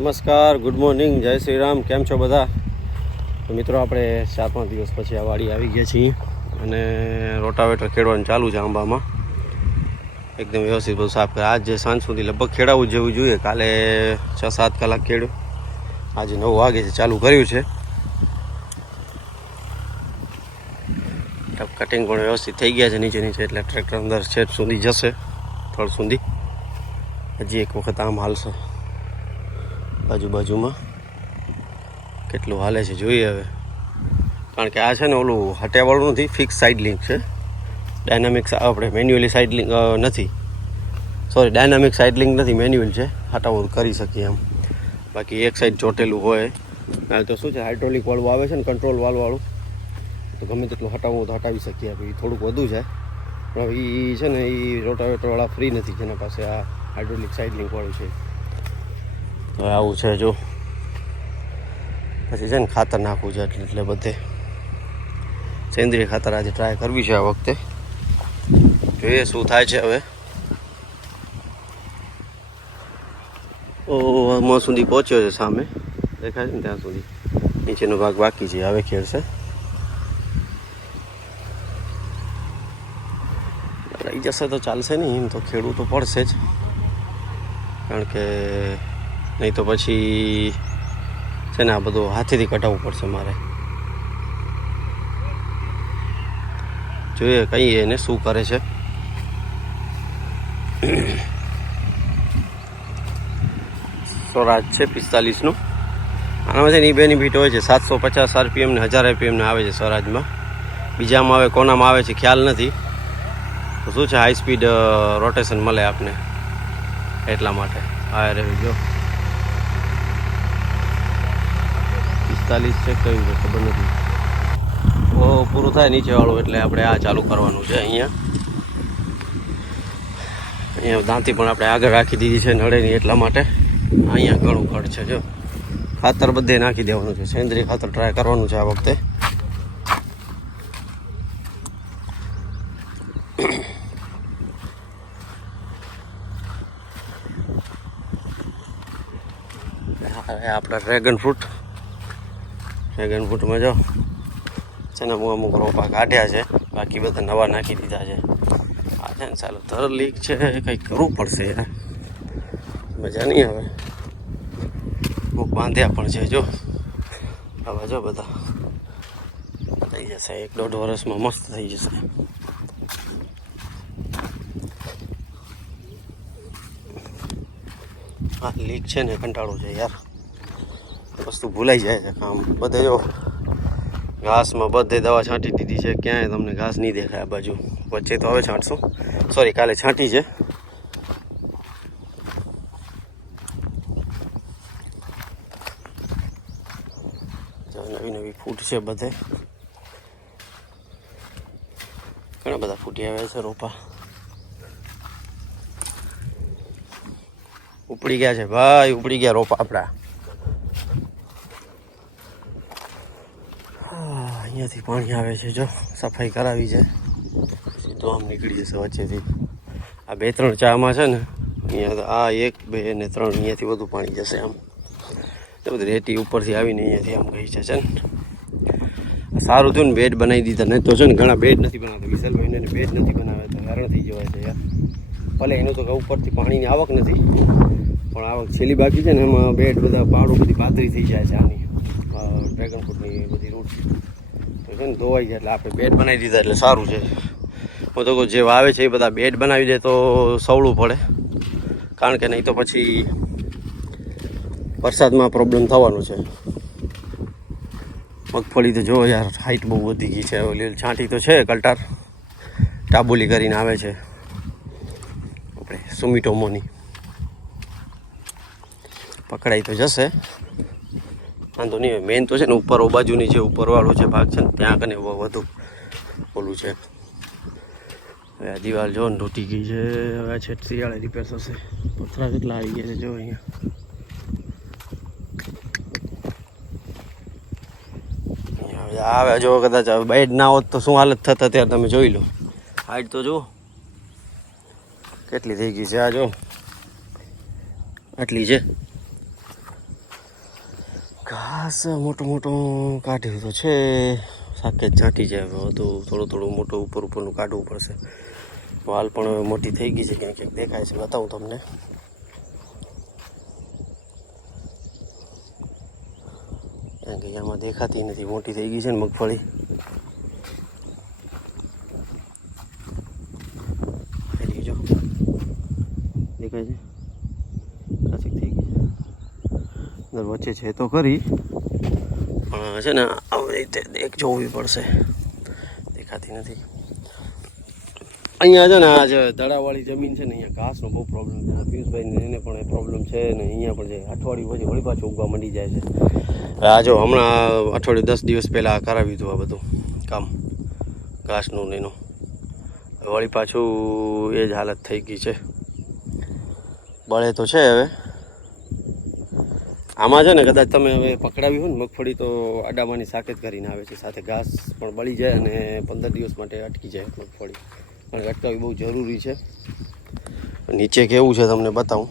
નમસ્કાર, good morning, જય શ્રી રામ. કેમ છો બધા? તો મિત્રો, આપણે 4-5 દિવસ પછી આ વાડી આવી ગયા છીએ અને રોટાવેટર ખેડવાનું ચાલુ છે આંબામાં. એકદમ વ્યવસ્થિત બધું સાફ કરે. આજ સાંજ સુધી લગભગ ખેડાવું જેવું જોઈએ. કાલે 6-7 કલાક ખેડ્યું, આજે 9 વાગે છે ચાલુ કર્યું છે. કટિંગ પણ વ્યવસ્થિત થઈ ગયા છે નીચે એટલે ટ્રેક્ટર અંદર છેટ સુધી જશે, થડ સુધી. હજી એક વખત આમ હાલશે, બાજુમાં કેટલું હાલે છે જોઈએ હવે. કારણ કે આ છે ને ઓલું હટ્યાવાળું નથી, ફિક્સ સાઇડ લિંક છે. ડાયનામિક આપણે મેન્યુઅલી સાઇડ લિંક નથી, ડાયનામિક સાઇડ લિંક નથી, મેન્યુઅલ છે. હટાવું કરી શકીએ એમ. બાકી એક સાઈડ ચોટેલું હોય તો શું છે, હાઇડ્રોલિક વાળું આવે છે ને, કંટ્રોલ વાળું, તો ગમે તેટલું હટાવવું તો હટાવી શકીએ. આપણે થોડુંક વધુ છે પણ હવે એ છે ને, એ રોટાવેટરવાળા ફ્રી નથી જેના પાસે આ હાઇડ્રોલિક સાઇડ લિંક વાળું છે. તો આવું છે. જો પછી છે ને ખાતર નાખવું છે એટલે બધે સેન્દ્રિય ખાતર આજે ટ્રાય કરવી છે આ વખતે. જોઈએ શું થાય છે હવે. ઓમાં સુધી પહોંચ્યો છે, સામે દેખાય છે ને ત્યાં સુધી. નીચેનો ભાગ બાકી છે, હવે ખેડશે. રહી જશે તો ચાલશે નહીં, એમ તો ખેડવું તો પડશે જ, કારણ કે નહીં તો પછી છે ને આ બધું હાથેથી કઢાવવું પડશે મારે. જોઈએ કહીએ એને શું કરે છે. સ્વરાજ છે 45નું. આનામાં છે ને એ બેનિફિટ હોય છે, 750 RPM ને 1000 RPM ને આવે છે સ્વરાજમાં. બીજામાં આવે, કોનામાં આવે છે ખ્યાલ નથી. તો શું છે, હાઈ સ્પીડ રોટેશન મળે આપને, એટલા માટે. હા રે જો 45 છે, કયું છે ખબર નથી. પૂરું થાય નીચેવાળું એટલે આપણે આ ચાલુ કરવાનું છે. અહીંયા દાંતી પણ આપણે આગળ રાખી દીધી છે, નડે નહીં એટલા માટે. અહીંયા ઘણું ખડ છે. જો ખાતર બધે નાખી દેવાનું છે, સેન્દ્રિય ખાતર ટ્રાય કરવાનું છે આ વખતે. આપણા ડ્રેગન ફ્રૂટમાં જો છે ને અમુક રોપા કાઢ્યા છે, બાકી બધા નવા નાખી દીધા છે. આ છે ને ચાલો ધર લીક છે, કંઈક કરવું પડશે યાર, મજા નહીં આવે. અમુક બાંધ્યા પણ છે. જો હવે જો બધા થઈ જશે, 1-1.5 વર્ષમાં મસ્ત થઈ જશે. આ લીક છે ને કંટાળો છે યાર, વસ્તુ ભૂલાઈ જાય છે કામ. બધે જો ઘાસમાં બધે દવા છાંટી દીધી છે, ક્યાંય તમને ઘાસ નહીં દેખાય આ બાજુ. વચ્ચે તો હવે છાંટશું, કાલે છાંટી છે. નવી ફૂટ છે બધે, ઘણા બધા ફૂટી આવ્યા છે રોપા. ઉપડી ગયા છે ભાઈ, ઉપડી ગયા રોપા આપણા. અહીંયાથી પાણી આવે છે, જો સફાઈ કરાવી છે, સીધો આમ નીકળી જશે વચ્ચેથી. આ 2-3 ચામાં છે ને, અહીંયા આ 1, 2 અને 3 અહીંયાથી વધુ પાણી જશે. આમ એ બધી રેતી ઉપરથી આવીને અહીંયાથી આમ ગઈ છે ને. સારું થયું ને બેડ બનાવી દીધા, નહીં તો છે ને ઘણા બેડ નથી બનાવતા. વિશાલભાઈને બેડ નથી બનાવ્યા તો હેરાન થઈ જવાય છે યાર. ભલે એનું તો ઉપરથી પાણીની આવક નથી, પણ આવક છેલ્લી બાકી છે ને, એમાં બેડ બધા પાડું બધી પાતળી થઈ જાય છે આની ડ્રેગન ફ્રૂટની બધી રૂટ. તો છે ને ધોવાઈ જાય એટલે આપણે બેડ બનાવી દીધા એટલે સારું છે. હું તો જે વાવે છે એ બધા બેડ બનાવી દે તો સવળું પડે, કારણ કે નહીં તો પછી વરસાદમાં પ્રોબ્લેમ થવાનું છે. મગફળી તો જો યાર હાઈટ બહુ વધી ગઈ છે. લીલ છાંટી તો છે, કલ્ટાર ટાબોલી કરીને આવે છે આપણે સુમિટોમોની. પકડાઈ તો જશે, વાંધો નહીં. મેન તો છે ને ઉપર બાજુની જે ઉપરવાળો છે ભાગ છે ને, ત્યાં કને વધુ ઓલું છે. હવે આ દિવાલ જો ને તૂટી ગઈ છે. હવે છે શિયાળે રિપેર થશે. પથરા કેટલા આવી ગયા છે જો અહીંયા. આવે જો કદાચ બેડ ના હોત તો શું હાલત થતા ત્યારે તમે જોઈ લો. હાઈટ તો જુઓ કેટલી થઈ ગઈ છે. આ જો આટલી છે, ઘાસ મોટું મોટું કાઢ્યું તો છે, શાકે ઝાંટી જાય. હવે બધું થોડું થોડું મોટું ઉપરનું કાઢવું પડશે. વાલ પણ હવે મોટી થઈ ગઈ છે, ક્યાંક ક્યાંક દેખાય છે, બતાવું તમને. કારણ કે આમાં દેખાતી નથી, મોટી થઈ ગઈ છે ને મગફળી. જો દેખાય છે, કાચી થઈ ગઈ છે. અંદર વચ્ચે છે તો ખરી, પણ છે ને આવી રીતે જોવી પડશે, દેખાતી નથી. અહીંયા છે ને આ જે દડાવાળી જમીન છે ને, અહીંયા ઘાસનો બહુ પ્રોબ્લેમ છે. પિયુષભાઈને એને પણ એ પ્રોબ્લેમ છે ને. અહીંયા પણ છે અઠવાડિયું પછી વળી પાછું ઉગવા માંડી જાય છે. આ જો હમણાં અઠવાડિયું 10 દિવસ પહેલાં કરાવ્યું હતું આ બધું કામ ઘાસનું ને એનું. વળી પાછું એ જ હાલત થઈ ગઈ છે. બળે તો છે હવે. આમાં છે ને કદાચ તમે હવે પકડાવી હોય ને મગફળી તો આડામાંની શાકે જ કરીને આવે છે, સાથે ઘાસ પણ બળી જાય અને 15 દિવસ માટે અટકી જાય મગફળી. અને અટકાવવી બહુ જરૂરી છે. નીચે કેવું છે તમને બતાવું.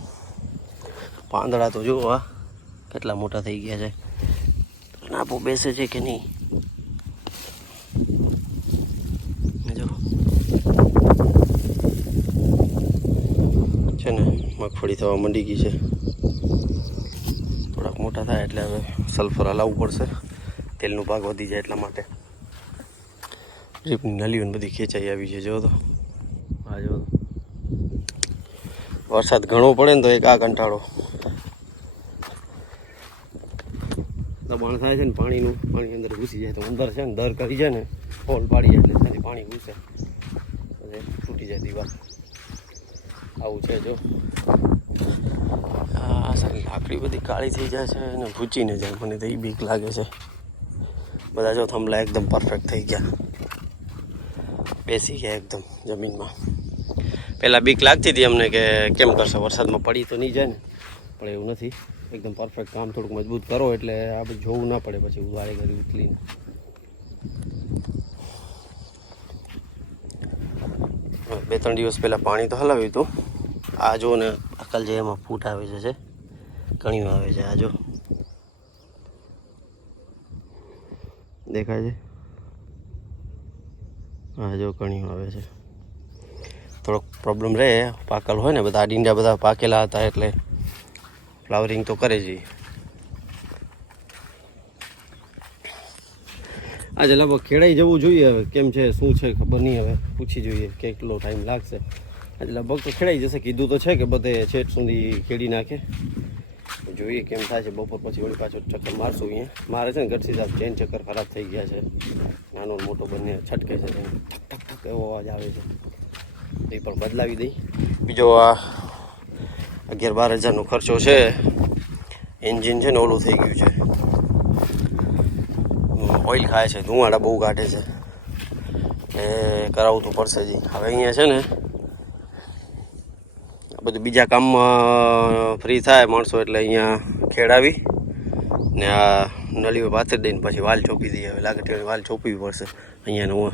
પાંદડા તો જુઓ આ કેટલા મોટા થઈ ગયા છે. નાપો બેસે છે કે નહીં જો છે ને. મગફળી થવા માંડી ગઈ છે. થોડાક મોટા થાય એટલે હવે સલ્ફર હલાવવું પડશે. તેલનો ભાગ વધી જાય એટલા માટે. ડ્રીપની નલીઓ બધી ખેંચાઈ આવી છે. જો તો હા જો વરસાદ ઘણો પડે ને તો એક આ કંટાળો. દબાણ થાય છે ને પાણીનું, પાણી અંદર ઘૂસી જાય તો અંદર છે ને દર કરી જાય ને હોલ પાડી જાય એટલે ત્યાંથી પાણી ઘૂસે એટલે તૂટી જાય દીવાલ. આવું છે જો. આ સારી લાકડી બધી કાળી થઈ જાય છે અને ભૂચીને જાય. મને તો એ બીક લાગે છે. બધા જો થંભલા એકદમ પરફેક્ટ થઈ ગયા, બેસી ગયા એકદમ જમીનમાં. પહેલાં બીક લાગતી હતી અમને કે કેમ કરશે, વરસાદમાં પડી તો નહીં જાય ને, પણ એવું નથી. એકદમ પરફેક્ટ. કામ થોડુંક મજબૂત કરો એટલે આ બધું જોવું ના પડે પછી ઉવાળે ઘડી ઉતલીને. બે 3 દિવસ પહેલાં પાણી તો હલાવ્યું હતું. આ જો ને અકલ જે એમાં ફૂટ આવે છે, કણીઓ આવે છે. આ જો દેખાય છે. હા જો કણીઓ આવે છે. થોડોક પ્રોબ્લેમ રહે. પાકલ હોય ને બધા ડીંડા બધા પાકેલા હતા એટલે ફ્લાવરિંગ તો કરે જ. આજે લગભગ ખેડાઈ જવું જોઈએ. હવે કેમ છે શું છે ખબર નહીં. હવે પૂછી જોઈએ કેટલો ટાઈમ લાગશે. આજે લગભગ તો ખેડાઈ જશે. કીધું તો છે કે બધે છેટ સુધી ખેડી નાખે. જોઈએ કેમ થાય છે. બપોર પછી વળી પાછો ચક્કર મારશું અહીંયા. મારે છે ને ગઢસી સાહેબ ચેન ચક્કર ખરાબ થઈ ગયા છે. નાનો મોટો બંને છટકે છે. ઠક ઠક ઠક એવો અવાજ આવે છે. એ પણ બદલાવી દઈ. બીજો આ 11-12 હજારનો ખર્ચો છે. એન્જિન છે ને ઓલું થઈ ગયું છે, ઓઇલ ખાય છે, ધુમાડા બહુ કાઢે છે. એ કરાવવું તો પડશે જ. હવે અહીંયા છે ને બધું બીજા કામમાં ફ્રી થાય માણસો એટલે અહીંયા ખેડાવી ને આ નળીઓ પાથરી દઈને પછી વાલ ચોપી દઈએ. હવે લાગે ત્યારે વાલ ચોપવી પડશે. અહીંયાને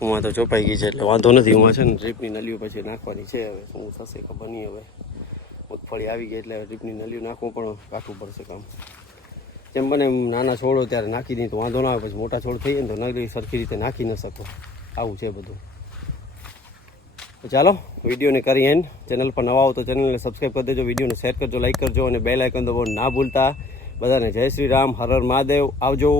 ઉમાં તો ચોપાઈ ગઈ છે એટલે વાંધો નથી. ઉમાં છે ને ડ્રીપની નળીઓ પછી નાખવાની છે. હવે શું થશે ખબર નહીં. હવે મગફળી આવી ગઈ એટલે ડ્રીપની નળીઓ નાખવું પણ કાઢવું પડશે કામ. જેમ બને એમ નાના છોડો ત્યારે નાખી દઈએ તો વાંધો ના આવે. પછી મોટા છોડ થઈ જાય ને તો નળી સરખી રીતે નાખી ન શકો. આવું છે બધું. તો ચાલો વિડીયોને કરી એન્ડ. ચેનલ પર નવા હો તો ચેનલને સબસ્ક્રાઈબ કરી દેજો, વિડીયોને શેર કરજો, લાઈક કરજો અને બેલ આઇકન દબાવવાનું ના ભૂલતા. બધાને જય શ્રી રામ, હર હર મહાદેવ. આવજો.